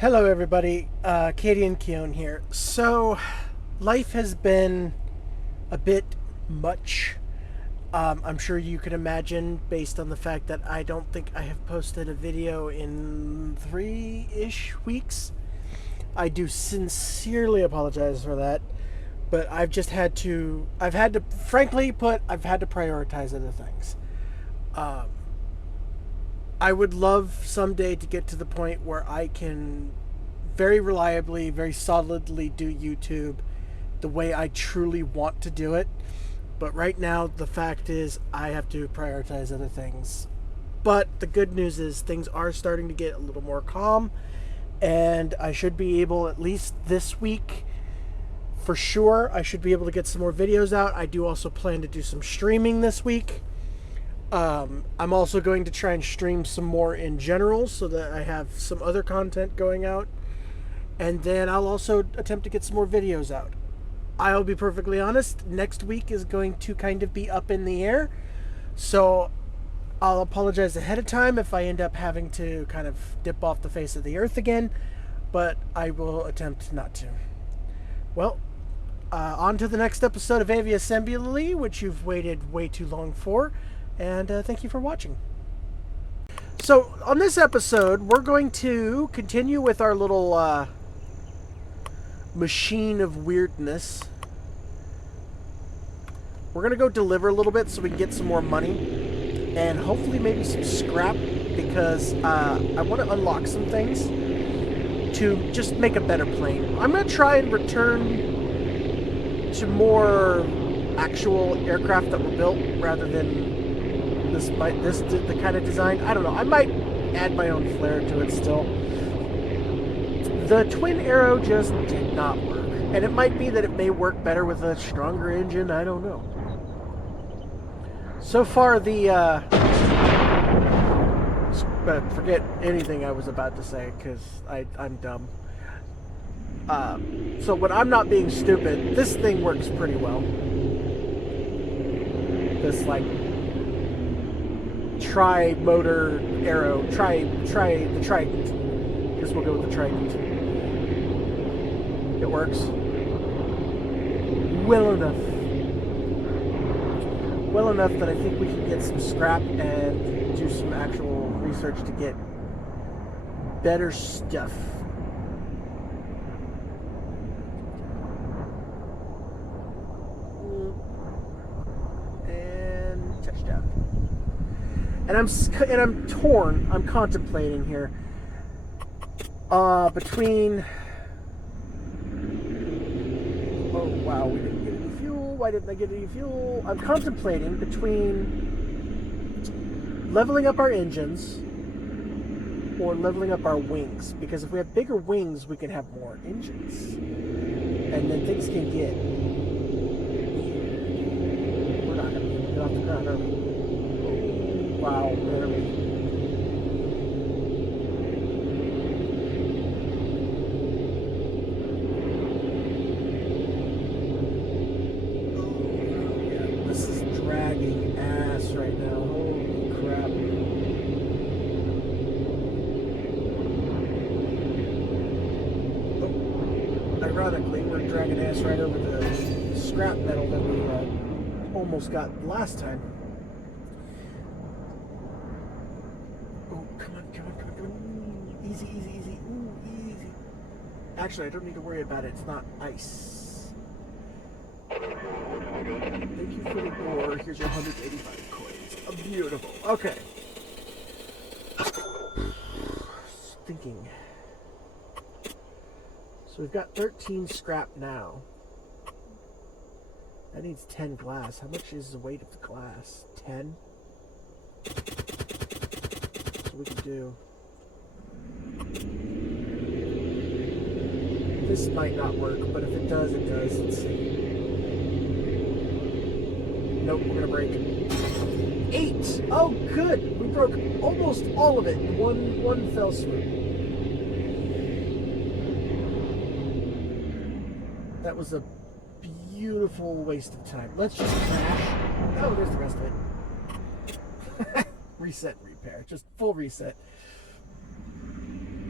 Hello, everybody. Katie and Keon here. So, life has been a bit much. I'm sure you can imagine, based on the fact that I don't think I have posted a video in 3-ish weeks. I do sincerely apologize for that, but I've had to prioritize other things. Um, I would love someday to get to the point where I can very reliably, very solidly do YouTube the way I truly want to do it. But right now, the fact is, I have to prioritize other things. But the good news is, things are starting to get a little more calm, and I should be able, at least this week, for sure, I should be able to get some more videos out. I do also plan to do some streaming this week. I'm also going to try and stream some more in general so that I have some other content going out. And then I'll also attempt to get some more videos out. I'll be perfectly honest, next week is going to kind of be up in the air. So I'll apologize ahead of time if I end up having to kind of dip off the face of the earth again. But I will attempt not to. Well, on to the next episode of Aviassembly, which you've waited way too long for. And thank you for watching. So, on this episode, we're going to continue with our little machine of weirdness. We're going to go deliver a little bit so we can get some more money. And hopefully maybe some scrap, because I want to unlock some things to just make a better plane. I'm going to try and return to more actual aircraft that were built rather than the kind of design. I don't know. I might add my own flair to it still. The twin arrow just did not work. And it might be that it may work better with a stronger engine. I don't know. So far, forget anything I was about to say, because I'm dumb. So when I'm not being stupid, this thing works pretty well. This, like, tri-motor arrow. Try the Trident. Guess we'll go with the Trident. It works. Well enough. Well enough that I think we can get some scrap and do some actual research to get better stuff. And touchdown. And I'm torn. I'm contemplating here between. Oh wow, we didn't get any fuel. Why didn't I get any fuel? I'm contemplating between leveling up our engines or leveling up our wings, because if we have bigger wings, we can have more engines, and then things can get. We're not gonna get off the ground, are we? Wow, barely. Oh, yeah, this is dragging ass right now. Holy crap. Oh, ironically, we're dragging ass right over the scrap metal that we almost got last time. Easy. Ooh, easy. Actually, I don't need to worry about it. It's not ice. Thank you for the ore. Here's your 185 coins. Beautiful. Okay. Thinking. So we've got 13 scrap now. That needs 10 glass. How much is the weight of the glass? 10? So we can do... This might not work, but if it does, it does. Let's see. Nope, we're gonna break. 8! Oh, good! We broke almost all of it in one fell swoop. That was a beautiful waste of time. Let's just crash. Oh, there's the rest of it. Reset and repair. Just full reset.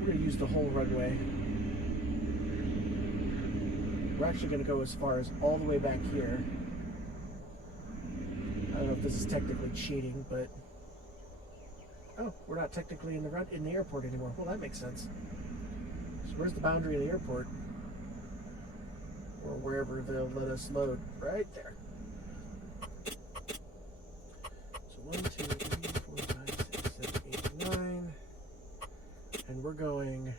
going to use the whole runway. We're actually going to go as far as all the way back here. I don't know if this is technically cheating, but... Oh, we're not technically in the airport anymore. Well, that makes sense. So where's the boundary of the airport? Or wherever they'll let us load. Right there. So 1, 2, 3, 4, 5, 6, 7, 8, 9. And we're going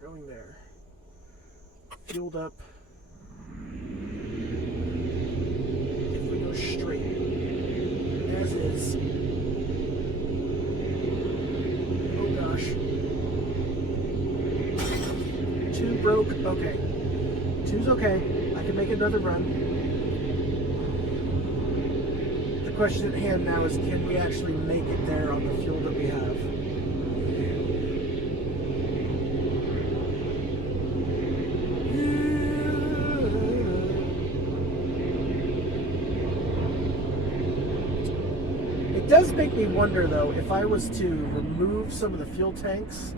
there. Fueled up. If we go straight, as is. Oh gosh. 2 broke. Okay. 2's okay. I can make another run. The question at hand now is, can we actually make it there on the fuel that we have? It does make me wonder, though, if I was to remove some of the fuel tanks.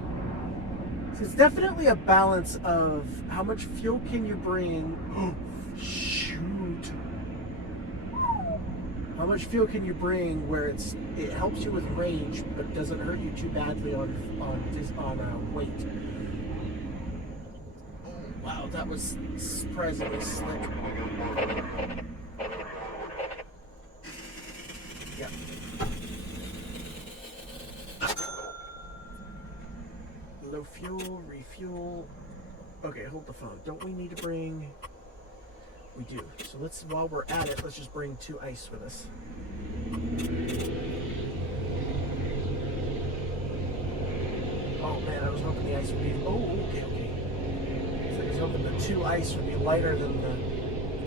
It's definitely a balance of how much fuel can you bring. Oh, shoot. How much fuel can you bring where it helps you with range, but doesn't hurt you too badly on weight. Oh, wow, that was surprisingly slick. Yeah. Low fuel, refuel. Okay, hold the phone. Don't we need to bring... We do. So let's, while we're at it, let's just bring 2 ice with us. Oh man, I was hoping the ice would be... Oh, okay. So I was hoping the 2 ice would be lighter than the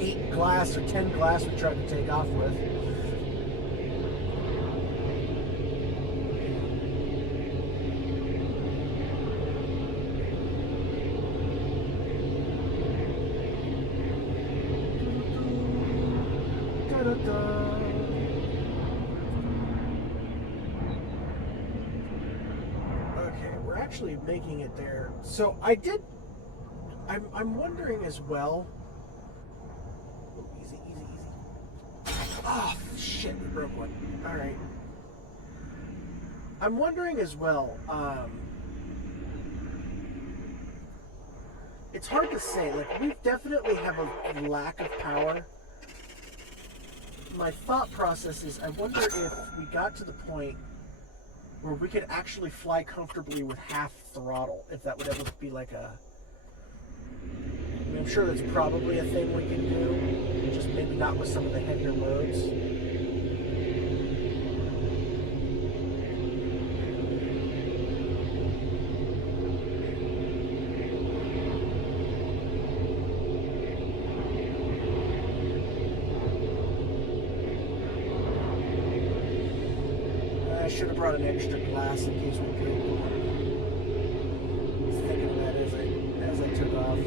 8 glass or 10 glass we tried to take off with. Okay, we're actually making it there. So I'm wondering as well. Oh, easy. Oh, shit, we broke one. All right. I'm wondering as well. It's hard to say. Like, we definitely have a lack of power. My thought process is, I wonder if we got to the point where we could actually fly comfortably with half throttle, if that would ever be like a... I mean, I'm sure that's probably a thing we can do, just maybe not with some of the heavier loads. I should have brought an extra glass in case we could. I was thinking of that as I took off.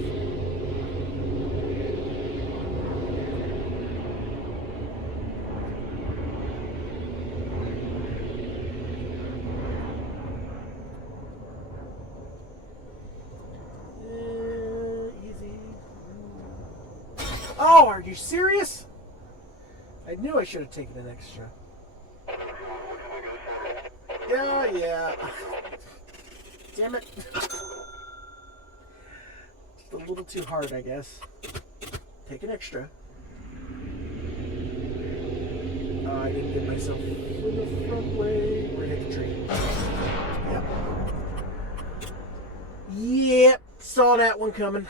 Easy. Oh, are you serious? I knew I should have taken an extra. Yeah. Damn it. Just a little too hard, I guess. Take an extra. Oh, I didn't get myself in the front way. We're gonna hit the tree. Yep. Saw that one coming.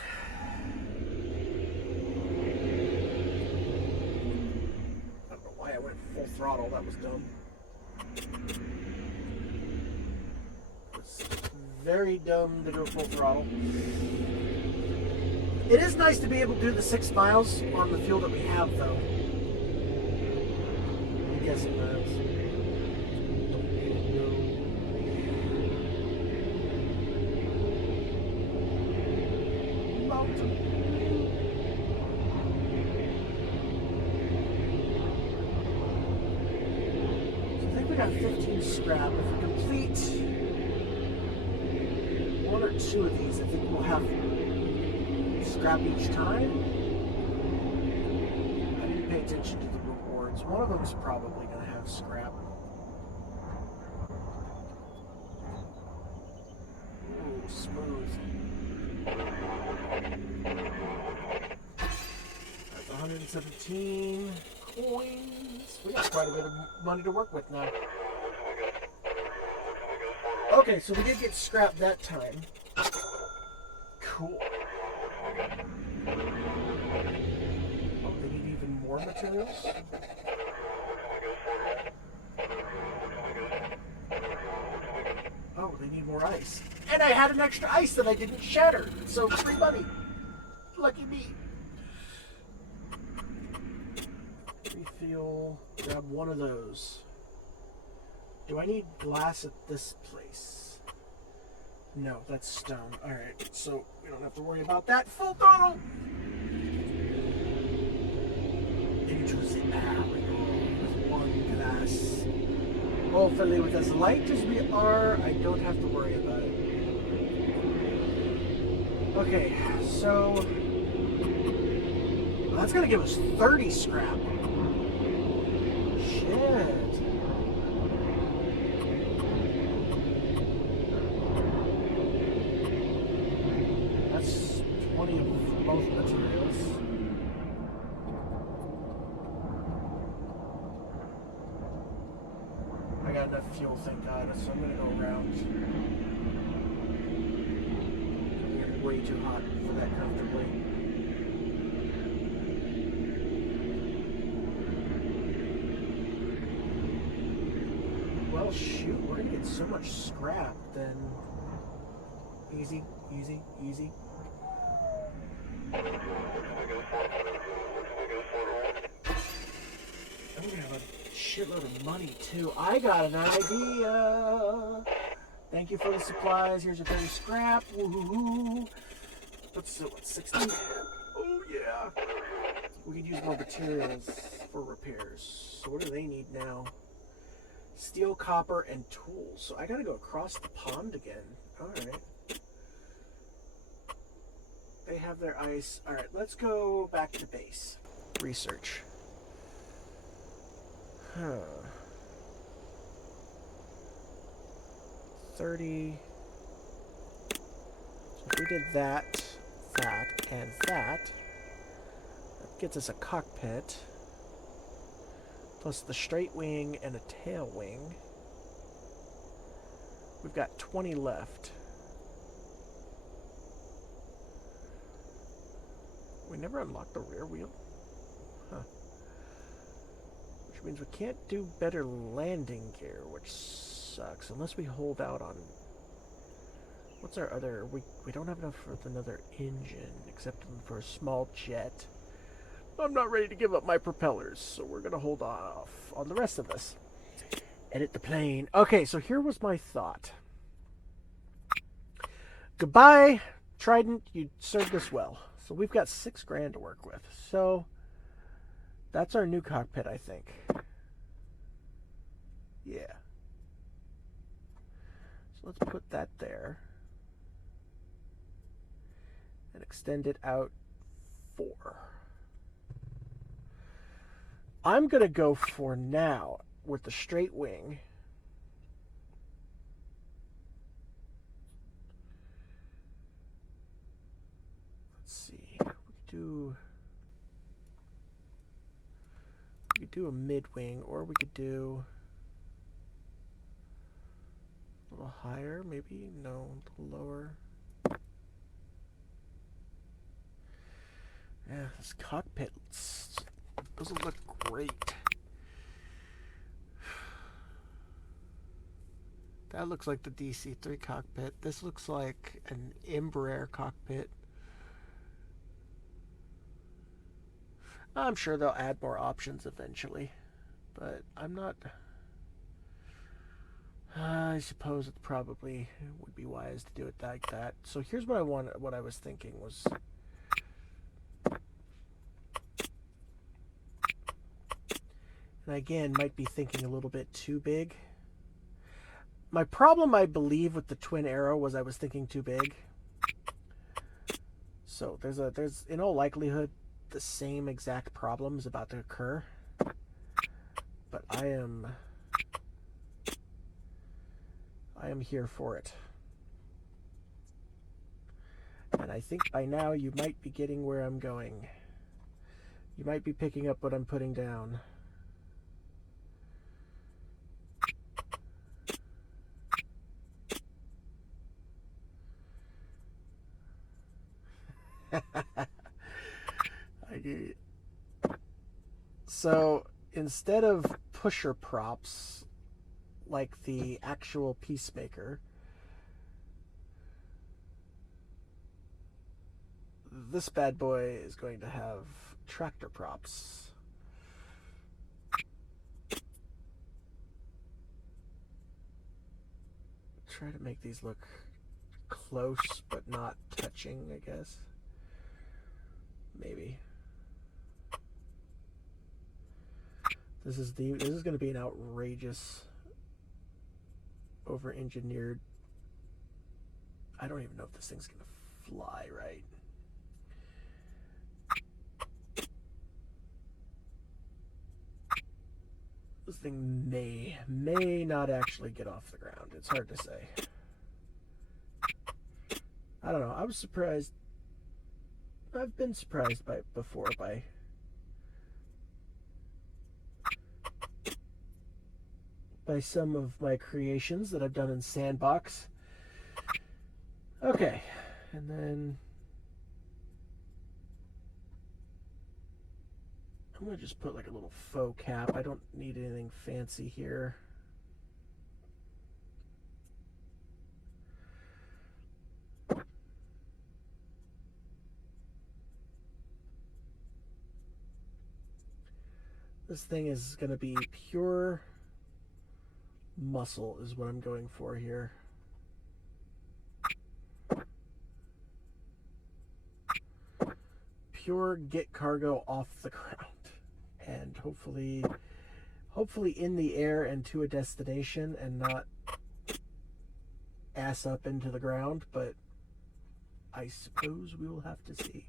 I don't know why I went full throttle. That was dumb. Very dumb to go full throttle. It is nice to be able to do the 6 miles on the fuel that we have, though. I'm guessing miles. Mountain. So I think we got 15 scrap. If we complete part 2 of these. I think we'll have scrap each time. I didn't pay attention to the rewards. One of them is probably going to have scrap. Ooh, smooth. That's 117 coins. We got quite a bit of money to work with now. Okay, so we did get scrap that time. Cool. Oh, they need even more materials? Oh, they need more ice. And I had an extra ice that I didn't shatter. So free money. Lucky me. Refuel. Grab one of those. Do I need glass at this place? No, that's stone. Alright, so we don't have to worry about that. Full throttle! Interesting. With one glass. Hopefully, with as light as we are, I don't have to worry about it. Okay, so that's gonna give us 30 scrap. Shit. That's 20 of both materials. I got enough fuel, thank God, so I'm gonna go around. I'm getting way too hot for that comfortably. Well, shoot, we're gonna get so much scrap, then easy, easy, easy. I'm gonna have a shitload of money too. I got an idea. Thank you for the supplies. Here's your 30 scrap. Woohoo! What's 60? Oh yeah. We could use more materials for repairs. So what do they need now? Steel, copper, and tools. So I gotta go across the pond again. Alright. They have their ice. Alright, let's go back to base. Research. 30. So if we did that, and that gets us a cockpit. Plus the straight wing and a tail wing. We've got 20 left. We never unlocked the rear wheel. Huh. Which means we can't do better landing gear, which sucks. Unless we hold out on... What's our other... We don't have enough for another engine, except for a small jet. I'm not ready to give up my propellers, so we're going to hold off on the rest of this. Edit the plane. Okay, so here was my thought. Goodbye, Trident. You served us well. So we've got $6,000 to work with. So that's our new cockpit, I think. Yeah. So let's put that there. And extend it out 4. I'm going to go for now with the straight wing. Let's see. We could do a mid wing, or we could do a little higher, maybe? No, a little lower. Yeah, this cockpit doesn't look great. That looks like the DC-3 cockpit. This looks like an Embraer cockpit. I'm sure they'll add more options eventually, but I'm not... I suppose it probably would be wise to do it like that. So here's what I was thinking was... And again, might be thinking a little bit too big. My problem, I believe, with the twin arrow was I was thinking too big. So there's in all likelihood the same exact problem is about to occur. But I am here for it. And I think by now you might be getting where I'm going. You might be picking up what I'm putting down. So instead of pusher props like the actual Peacemaker, this bad boy is going to have tractor props. Try to make these look close but not touching, I guess. Maybe. This is going to be an outrageous, over-engineered. I don't even know if this thing's going to fly right. This thing may not actually get off the ground. It's hard to say. I don't know. I was surprised. I've been surprised before by some of my creations that I've done in Sandbox. Okay, and then I'm going to just put like a little faux cap. I don't need anything fancy here. This thing is going to be pure muscle is what I'm going for here. Pure get cargo off the ground and hopefully in the air and to a destination and not ass up into the ground, but I suppose we will have to see.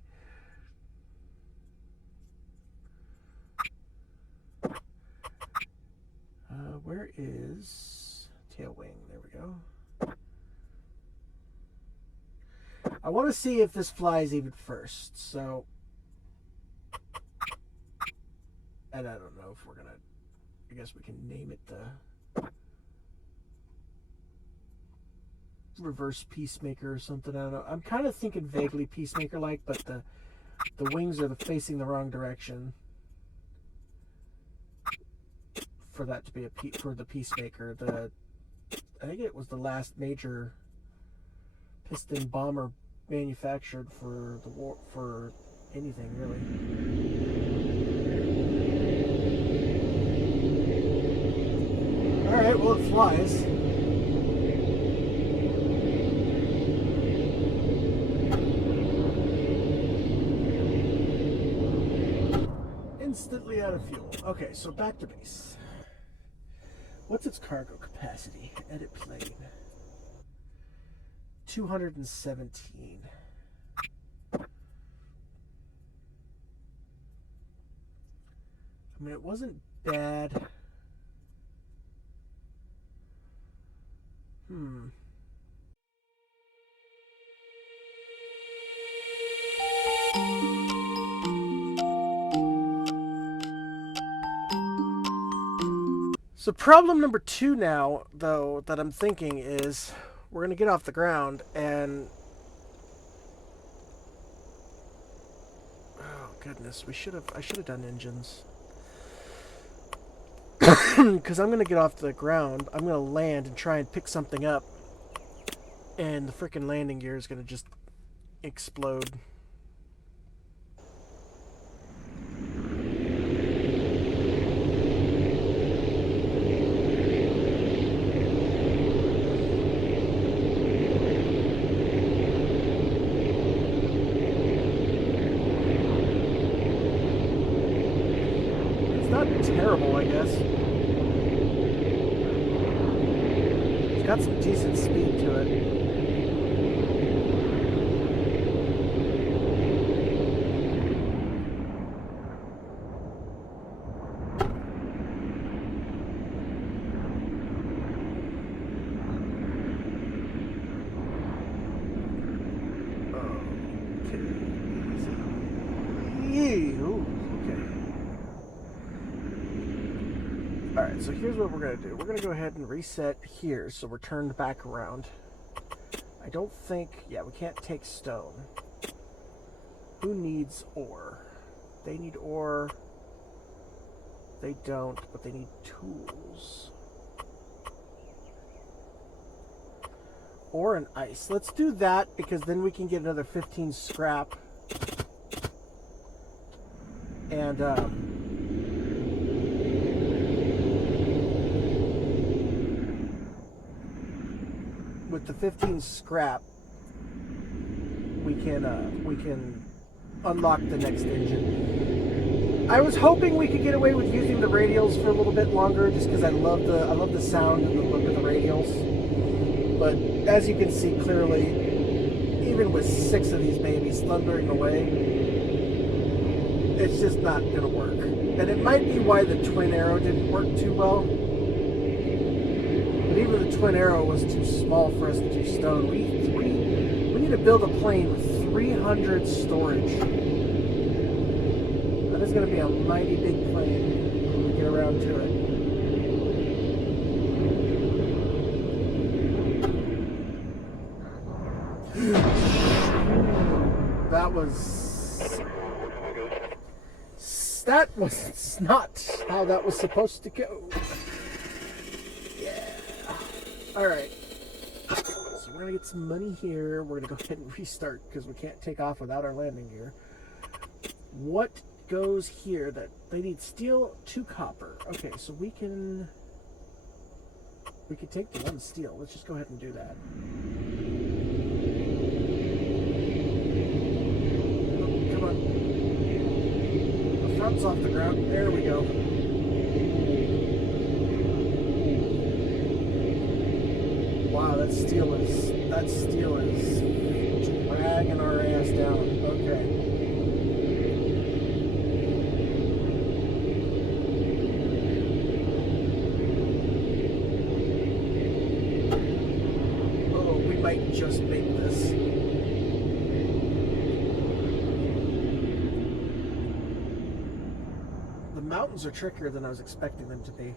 Where is tail wing? There we go. I want to see if this flies even first, so, and I don't know if we're gonna, I guess we can name it the reverse Peacemaker or something. I don't know. I'm kind of thinking vaguely Peacemaker-like, but the wings are facing the wrong direction for that to be for the Peacemaker. I think it was the last major piston bomber manufactured for the war, for anything really. All right, well, it flies. Instantly out of fuel. Okay, so back to base. What's its cargo capacity? Edit plane. 217. I mean, it wasn't bad. So problem number 2 now, though, that I'm thinking is we're going to get off the ground and... Oh, goodness. I should have done engines. Because I'm going to get off the ground, I'm going to land and try and pick something up. And the frickin' landing gear is going to just explode. Terrible, I guess. It's got some decent speed to it. Alright, so here's what we're going to do. We're going to go ahead and reset here so we're turned back around. I don't think... Yeah, we can't take stone. Who needs ore? They need ore. They don't, but they need tools. Ore and ice. Let's do that because then we can get another 15 scrap. And, with the 15 scrap, we can unlock the next engine. I was hoping we could get away with using the radials for a little bit longer, just because I love the sound and the look of the radials. But as you can see clearly, even with 6 of these babies thundering away, it's just not gonna work. And it might be why the twin arrow didn't work too well. But even the twin arrow was too small for us to do stone. We need to build a plane with 300 storage. That is going to be a mighty big plane when we get around to it. That was not how that was supposed to go. Alright, so we're going to get some money here. We're going to go ahead and restart because we can't take off without our landing gear. What goes here? That they need steel, 2 copper. Okay, so we can take the 1 steel. Let's just go ahead and do that. Oh, come on. The front's off the ground. There we go. Wow, that steel is dragging our ass down. Okay. Oh, we might just make this. The mountains are trickier than I was expecting them to be.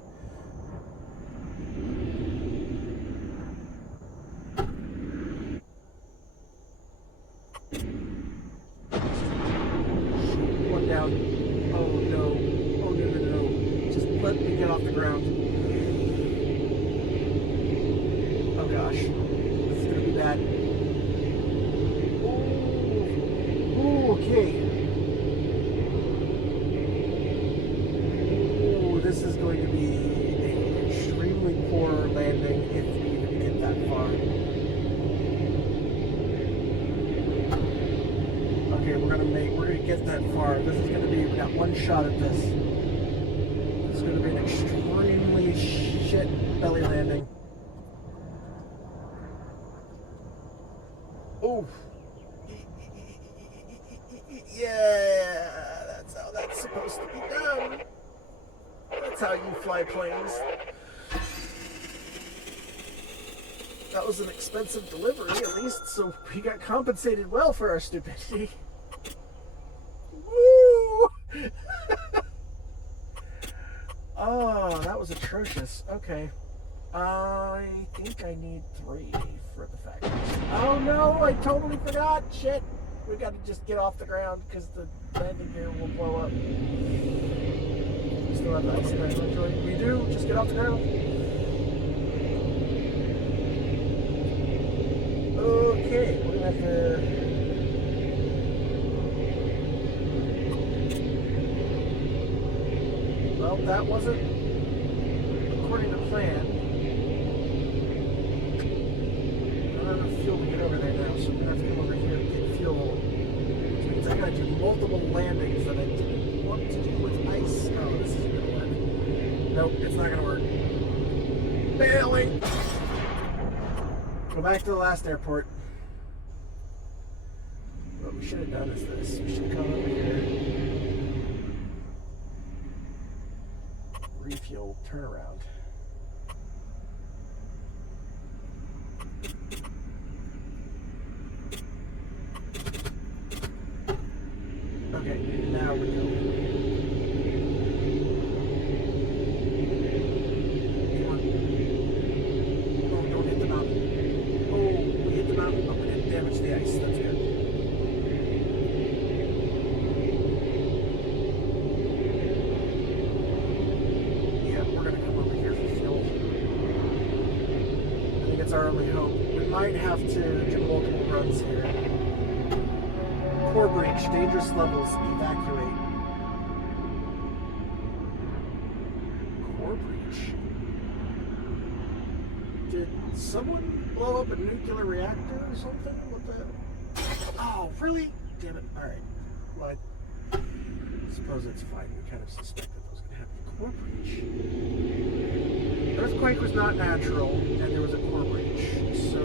Shot at this. It's going to be an extremely shit belly landing. Oh, yeah, that's how that's supposed to be done. That's how you fly planes. That was an expensive delivery, at least, so we got compensated well for our stupidity. Woo! Oh, that was atrocious. Okay. I think I need 3 for the factory. Oh no, I totally forgot. Shit. We gotta just get off the ground because the landing gear will blow up. We still have ice in our inventory. We do. Just get off the ground. Okay, we're gonna have to... Well, that wasn't according to plan. I don't have enough fuel to get over there now, so I'm gonna have to come over here and get fuel. Which means I gotta do multiple landings that I didn't want to do with ice. Oh, this isn't gonna work. Nope, it's not gonna work. Bailing! Go back to the last airport. What we should have done is this. We should have come over here. Refuel, turnaround. Okay, now we go. Come on. Oh, don't hit the mountain. Oh, we hit the mountain, but we didn't damage the ice. That's good. Yeah, we're going to come over here for fuel. I think it's our only hope. We might have to do multiple runs here. Core breach, dangerous levels, evacuate. Core breach? Did someone blow up a nuclear reactor or something? What the? Oh, really? Damn it. Alright. Well, I suppose it's fine. We kind of suspected that was going to happen. Core breach. Earthquake was not natural, and there was a core breach. So...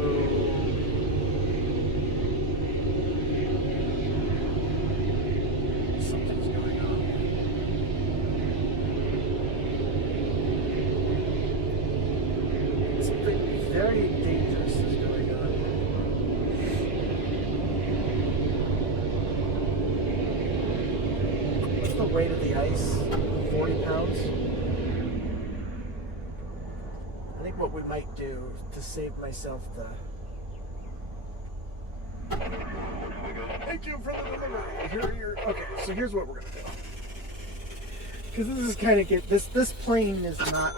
very dangerous is going on. What's the weight of the ice? 40 pounds? I think what we might do to save myself the... Thank you for the delivery. Okay, so here's what we're going to do. Because this is kind of... This plane is not...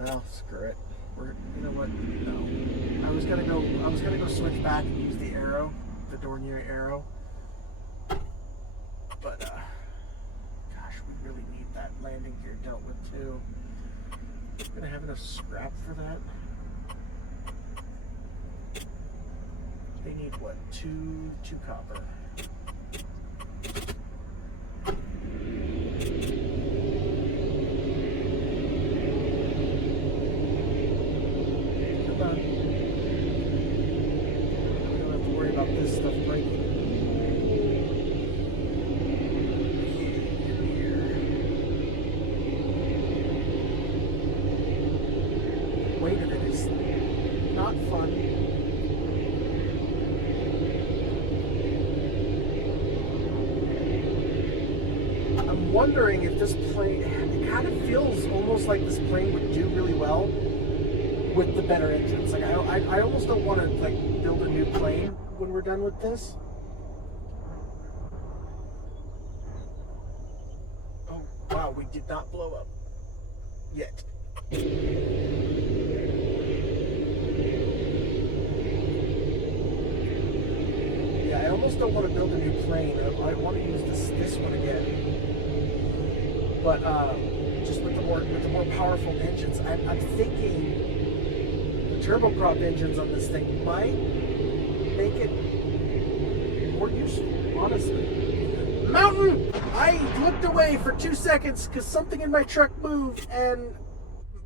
Well, screw it. You know what? No. I was gonna go switch back and use the arrow, the Dornier arrow. But gosh, we really need that landing gear dealt with too. Gonna have enough scrap for that. They need what? Two copper. This stuff breaking. Weight of it is not fun. I'm wondering if this plane, it kind of feels almost like this plane would do really well with the better engines. Like I almost don't want to like build a new plane when we're done with this. Oh, wow, we did not blow up yet. Yeah, I almost don't want to build a new plane. I want to use this one again. But just with the more powerful engines, I'm thinking the turboprop engines on this thing might make it more useful, honestly. Mountain! I looked away for 2 seconds because something in my truck moved and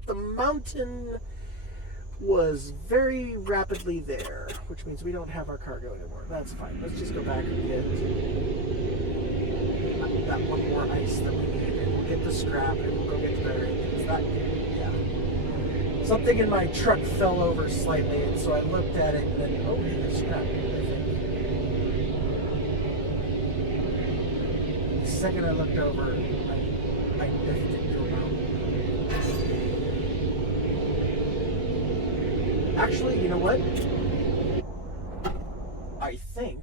the mountain was very rapidly there, which means we don't have our cargo anymore. That's fine. Let's just go back and get that one more ice that we need, and we'll get the scrap and we'll go get the better engines. Yeah. Something in my truck fell over slightly, and so I looked at it and then, oh, there's scrap, I think. The second I looked over, I biffed into a mountain. Actually, you know what? I think,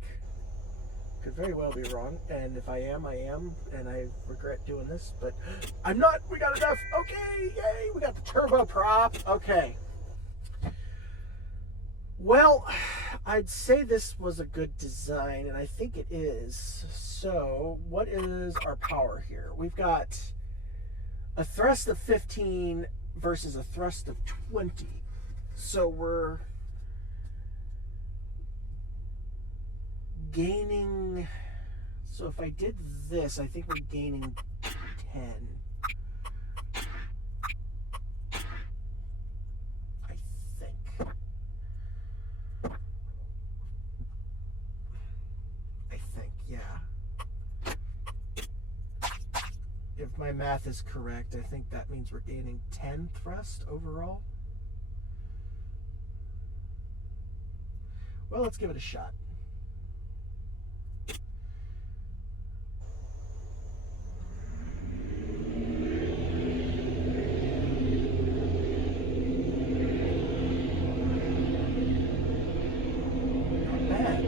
could very well be wrong, and if I am, I am, and I regret doing this, but I'm not. We got enough. Okay, yay, we got the turboprop. Okay. Well, I'd say this was a good design, and I think it is. So, what is our power here? We've got a thrust of 15 versus a thrust of 20. So we're gaining, so if I did this, I think we're gaining 10. I if my math is correct, I think that means we're gaining 10 thrust overall. Well, let's give it a shot. Not bad.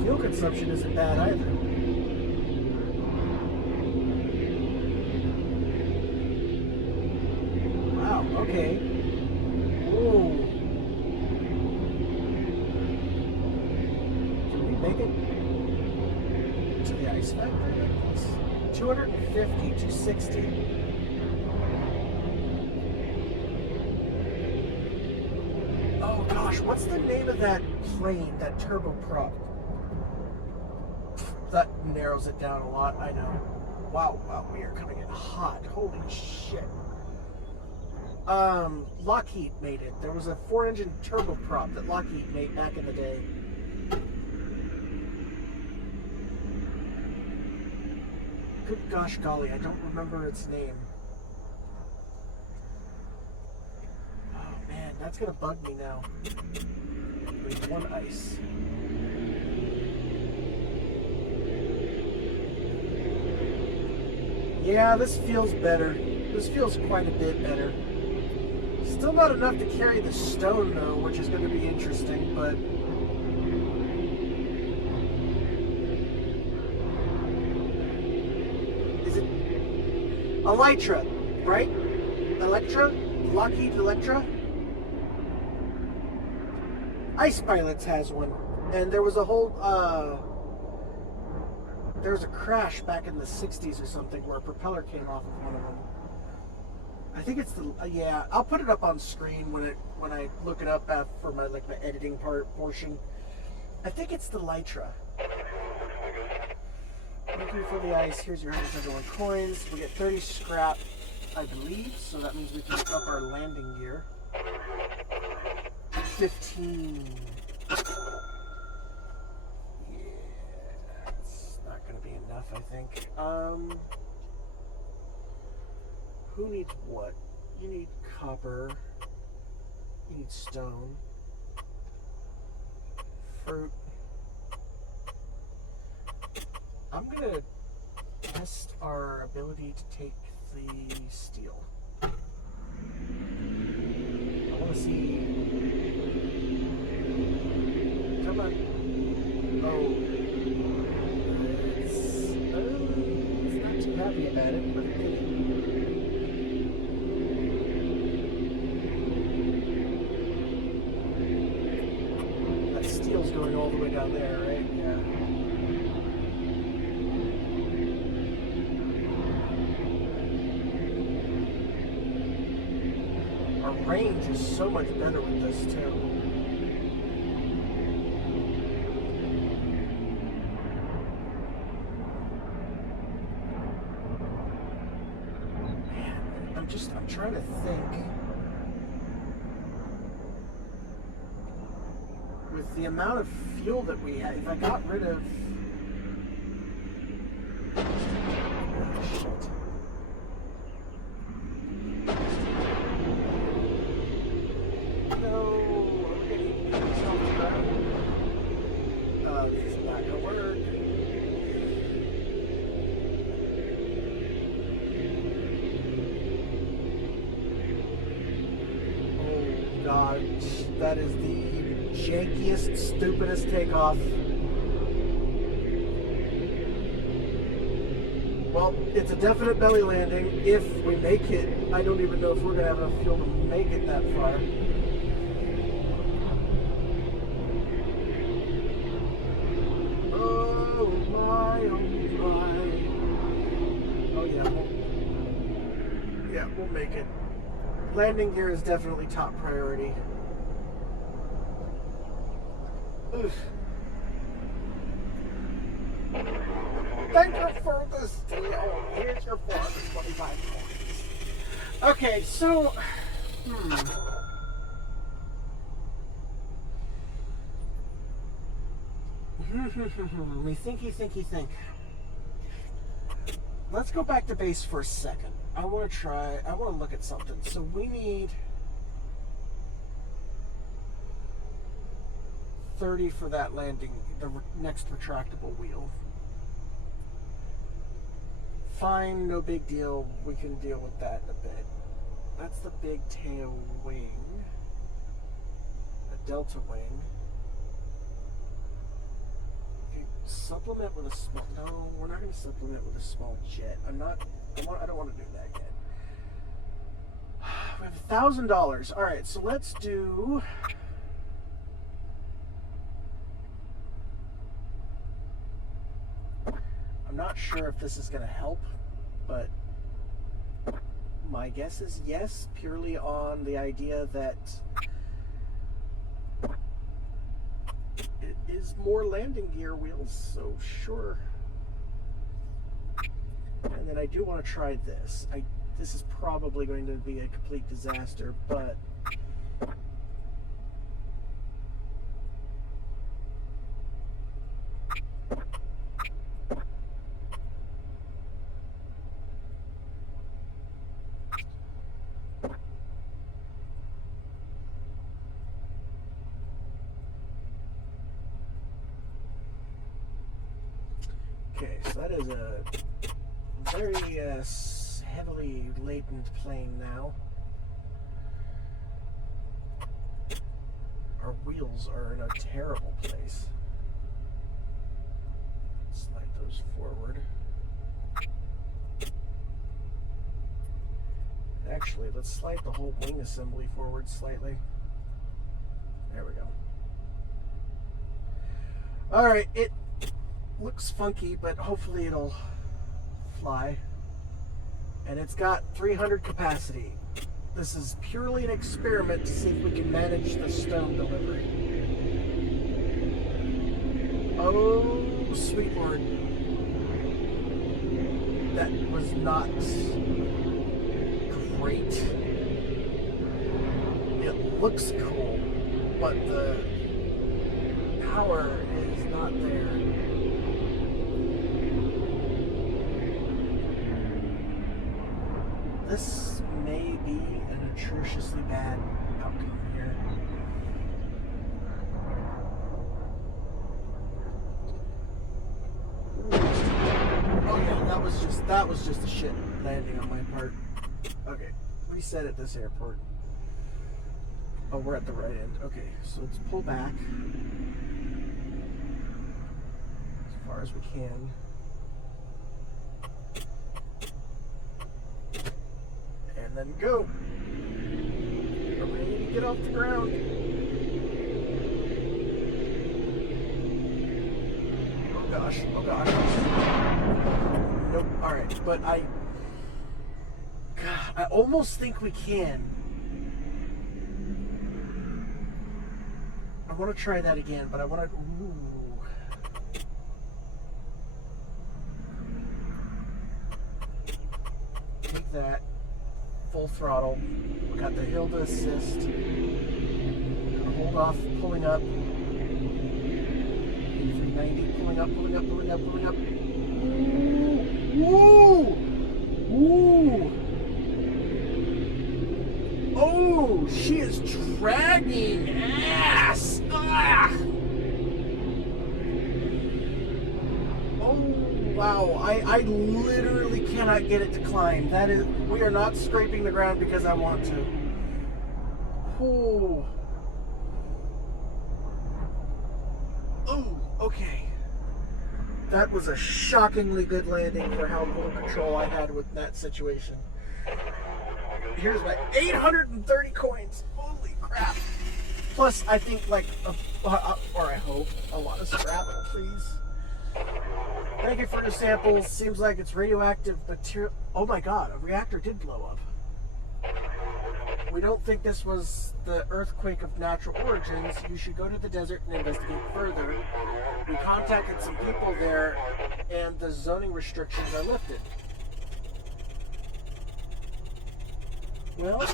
Fuel consumption isn't bad either. Wow, okay. Whoa. Can we make it to the ice factory? 250, 260. Oh gosh, what's the name of that plane, that turboprop? That narrows it down a lot, I know. Wow, we are coming in hot. Holy shit. Lockheed made it. There was a 4-engine turboprop that Lockheed made back in the day. Good gosh golly, I don't remember its name. Oh man, that's gonna bug me now. We have one ice. Yeah, this feels better. This feels quite a bit better. Still not enough to carry the stone though, which is going to be interesting, but is it Elytra, right? Electra? Lockheed Electra? Ice Pilots has one. And there was a whole there was a crash back in the 60s or something where a propeller came off of one of them. I think it's the yeah. I'll put it up on screen when I look it up for my my editing portion. I think it's the Lytra. Thank you for the ice. Here's your 171 coins. We get 30 scrap, I believe. So that means we can up our landing gear. 15. Enough, I think. Who needs what? You need copper. You need stone. Fruit. I'm gonna test our ability to take the steel. I want to see. Come on. Oh. Happy about it, but it did. That steel's going all the way down there, right? Yeah. Our range is so much better with this too. I'm trying to think. With the amount of fuel that we had, if I got rid of... Oh, shit. No, I'm getting something back. This is not gonna work. God, that is the jankiest, stupidest takeoff. Well, it's a definite belly landing if we make it. I don't even know if we're going to have enough fuel to make it that far. Oh my, oh my. Oh yeah, we'll make it. Landing gear is definitely top priority. Oof. Thank you for the steel. Here's your 425 coins. Okay, so... We think. Let's go back to base for a second. I want to look at something. So we need 30 for that landing, the next retractable wheel. Fine, no big deal. We can deal with that in a bit. That's the big tail wing. A delta wing. Supplement with a small. No, we're not going to supplement with a small jet. I don't want to do that yet. We have $1,000. All right, so let's do. I'm not sure if this is going to help, but my guess is yes, purely on the idea that it is more landing gear wheels, so sure. And then I do want to try this. This is probably going to be a complete disaster, but okay, so that is a very heavily laden plane now. Our wheels are in a terrible place. Slide those forward. Actually, let's slide the whole wing assembly forward slightly. There we go. Alright, it looks funky, but hopefully it'll fly. And it's got 300 capacity. This is purely an experiment to see if we can manage the stone delivery. Oh, sweet Lord. That was not great. It looks cool, but the power is not there. This may be an atrociously bad outcome here. Oh yeah, that was just a shit landing on my part. Okay, reset at this airport. Oh, we're at the right end. Okay, so let's pull back as far as we can. And then go. We're ready to get off the ground. Oh gosh, oh gosh. Nope, alright, but I almost think we can. I want to try that again, but I want to. Ooh. Take that. Full throttle. We got the hill to assist. Gonna hold off, pulling up. 390, pulling up. Woo! Woo! Oh, she is dragging ass! Ah! Oh, wow. I literally cannot get it to climb. That is, we are not scraping the ground because I want to. Oh. Oh, okay. That was a shockingly good landing for how little control I had with that situation. Here's my 830 coins. Holy crap. Plus, I think like, or I hope, a lot of scrap, please. Thank you for the samples. Seems like it's radioactive material. Oh my god, a reactor did blow up. We don't think this was the earthquake of natural origins. You should go to the desert and investigate further. We contacted some people there, and the zoning restrictions are lifted. Well,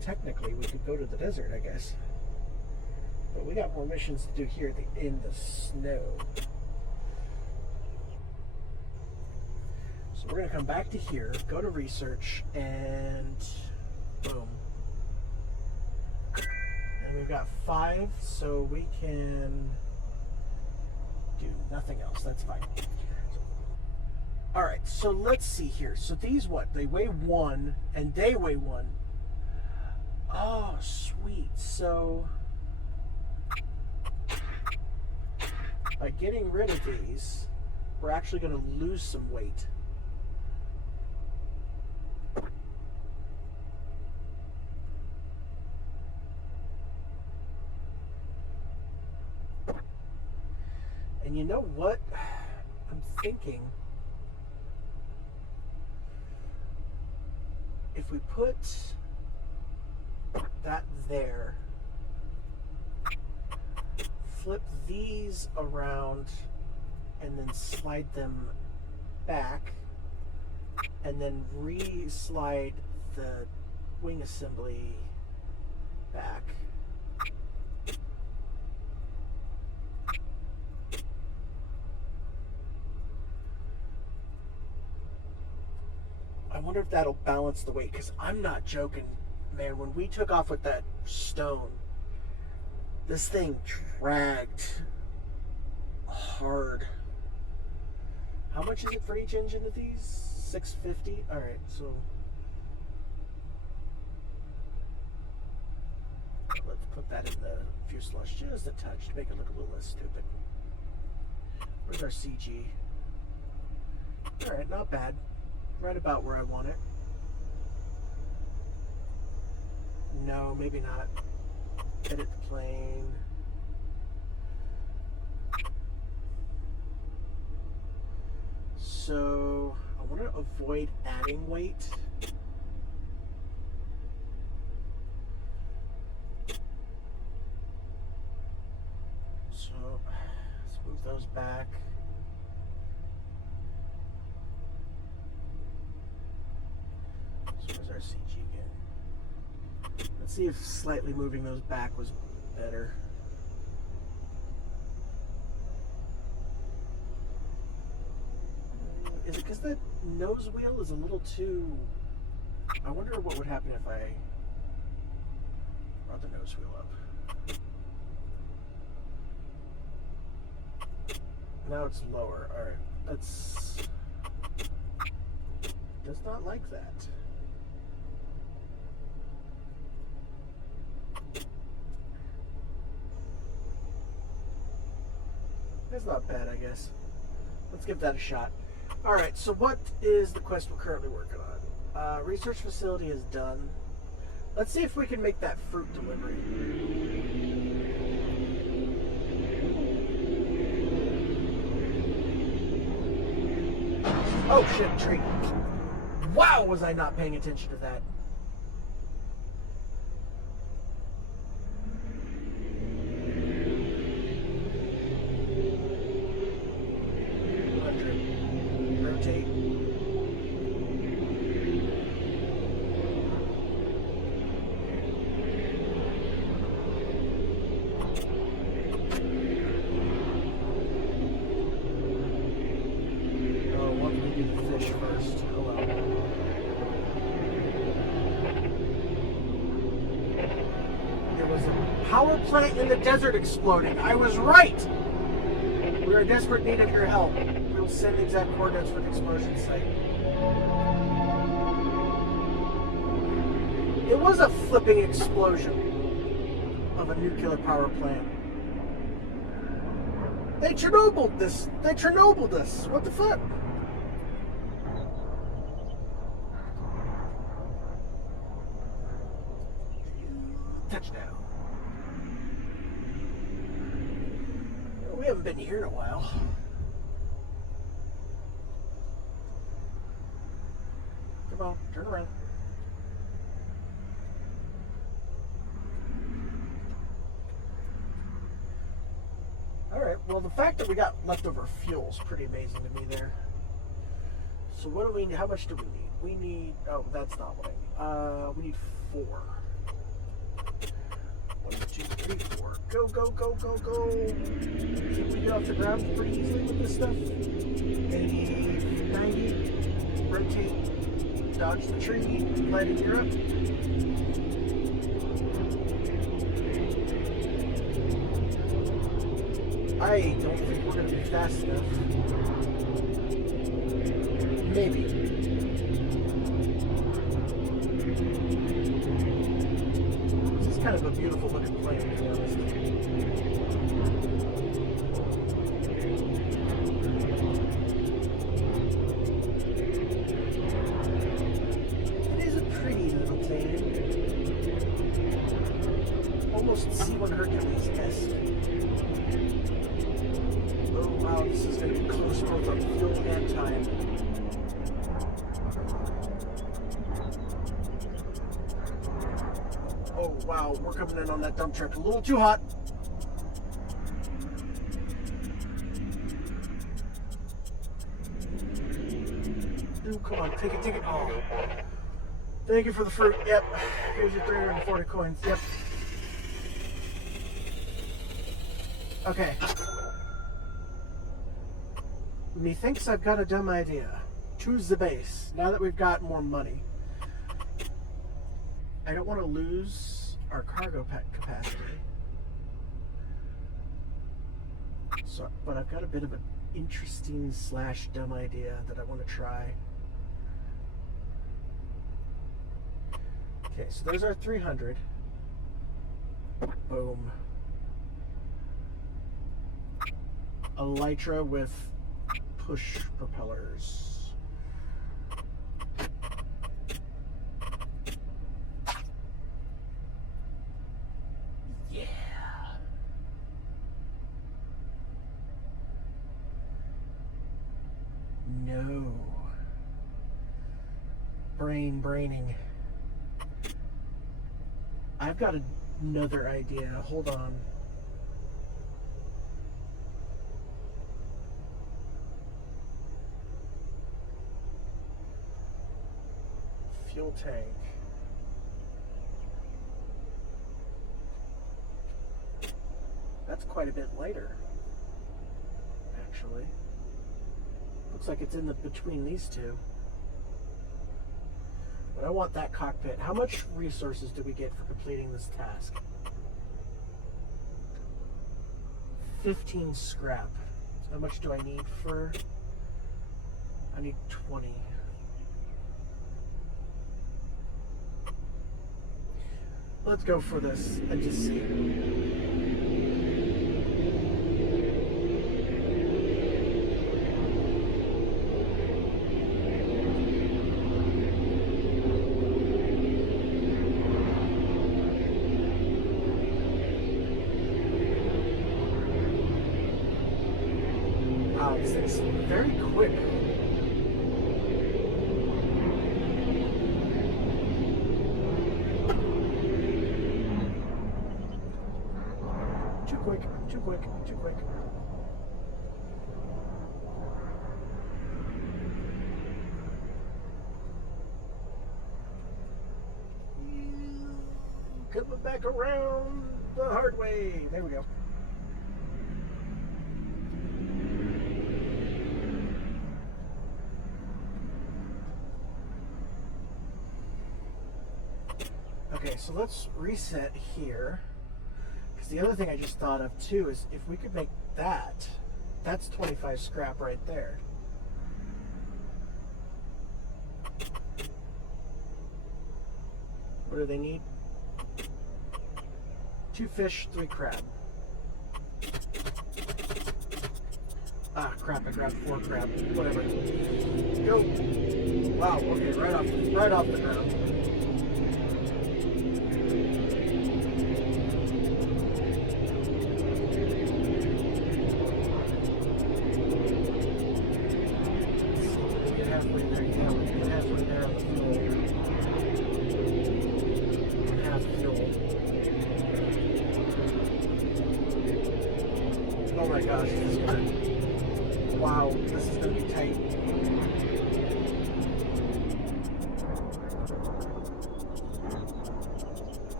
technically we could go to the desert, I guess. But we got more missions to do here in the snow. So we're going to come back to here, go to research, and boom. And we've got 5, so we can do nothing else. That's fine. All right, so let's see here. So these, what? They weigh 1, and they weigh 1. Oh, sweet. So by getting rid of these, we're actually going to lose some weight. And you know what? I'm thinking if we put that there, flip these around and then slide them back, and then re-slide the wing assembly back. I wonder if that'll balance the weight, because I'm not joking, man. When we took off with that stone, this thing dragged hard. How much is it for each engine of these? $650? All right, so let's put that in the fuselage just a touch to make it look a little less stupid. Where's our CG? All right, not bad. Right about where I want it. No, maybe not. Edit the plane. So I want to avoid adding weight. So let's move those back. So where's our CG again? Let's see if slightly moving those back was better. Is it because the nose wheel is a little too... I wonder what would happen if I brought the nose wheel up. Now it's lower. Alright, that's... does not like that. That's not bad, I guess. Let's give that a shot. Alright, so what is the quest we're currently working on? Research facility is done. Let's see if we can make that fruit delivery. Oh shit, tree. Wow, was I not paying attention to that? Rotate. Oh, what can we do the fish first? Hello. There was a power plant in the desert exploding. I was right! We are in desperate need of your help. We'll send exact coordinates for the explosion site. It was a flipping explosion of a nuclear power plant. They Chernobyled this. They Chernobyled us. What the fuck? Touchdown. We haven't been here in a while. Come on, turn around. Alright, well the fact that we got leftover fuel is pretty amazing to me there. So what do we need? How much do we need? We need, oh, that's not what I need. We need 4. 1, 2, 3, 4. Go, go, go, go, go. Can we get off the ground pretty easily with this stuff? 80, 90. Rotate. Dodge the tree. Land in Europe. I don't think we're going to be fast enough. Maybe. This is kind of a beautiful looking plane, to be honest. It is a pretty little plane. Almost C1 Hercules-esque. Oh wow, this is going to be close both on fuel and time. Oh wow, we're coming in on that dump truck a little too hot. Ooh, come on, take it, take it. Oh. Thank you for the fruit. Yep. Here's your 340 coins. Yep. Okay. Methinks I've got a dumb idea. Choose the base. Now that we've got more money. I don't want to lose our cargo capacity. So, but I've got a bit of an interesting / dumb idea that I want to try. Okay, so there's our 300. Boom. Elytra with push propellers. Yeah. No. Braining. I've got another idea. Hold on. Fuel tank. That's quite a bit lighter, actually. Looks like it's in the between these two. But I want that cockpit. How much resources do we get for completing this task? 15 scrap. How much do I need for? I need 20. Let's go for this and just see. Wow, this thing's very quick. Too quick. Coming back around the hard way. There we go. Okay, so let's reset here. The other thing I just thought of too is if we could make that's 25 scrap right there. What do they need? 2 fish, 3 crab. Ah, crap! I grabbed 4 crab. Whatever. Go. Wow. Okay, right off the ground. Oh my gosh, this is good. Wow, this is going to be tight.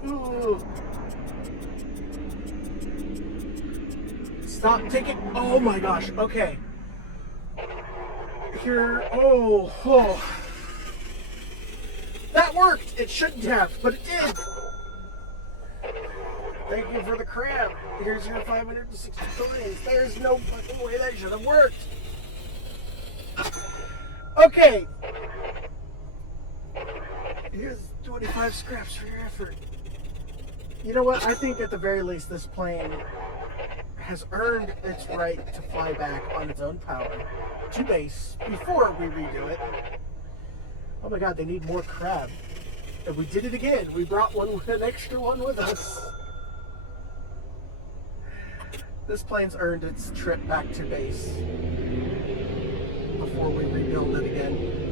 Ooh. Stop, take it. Oh my gosh, okay. Here, oh. That worked! It shouldn't have, but it did! Thank you for the crab. Here's your 560 coins. There's no fucking way that should have worked. Okay. Here's 25 scraps for your effort. You know what? I think at the very least this plane has earned its right to fly back on its own power to base before we redo it. Oh my god, they need more crab. And we did it again. We brought an extra one with us. This plane's earned its trip back to base before we rebuild it again.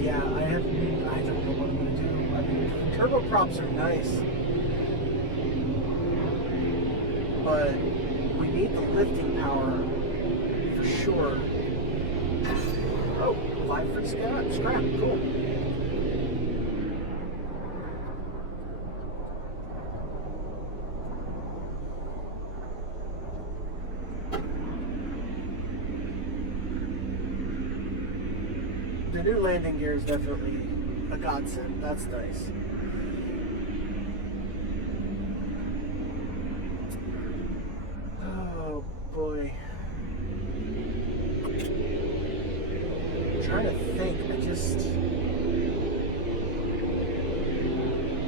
Yeah, I don't know what I'm going to do. I mean, turboprops are nice, but we need the lifting power for sure. Oh, 5 free scrap, cool. The new landing gear is definitely a godsend. That's nice. Oh boy. I'm trying to think.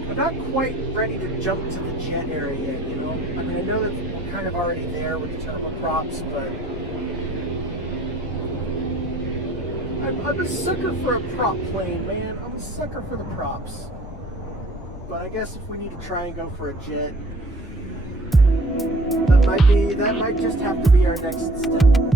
I'm not quite ready to jump to the jet area yet, you know? I mean, I know that we're kind of already there with the turboprops, but I'm a sucker for a prop plane, man. I'm a sucker for the props. But I guess if we need to try and go for a jet, that might just have to be our next step.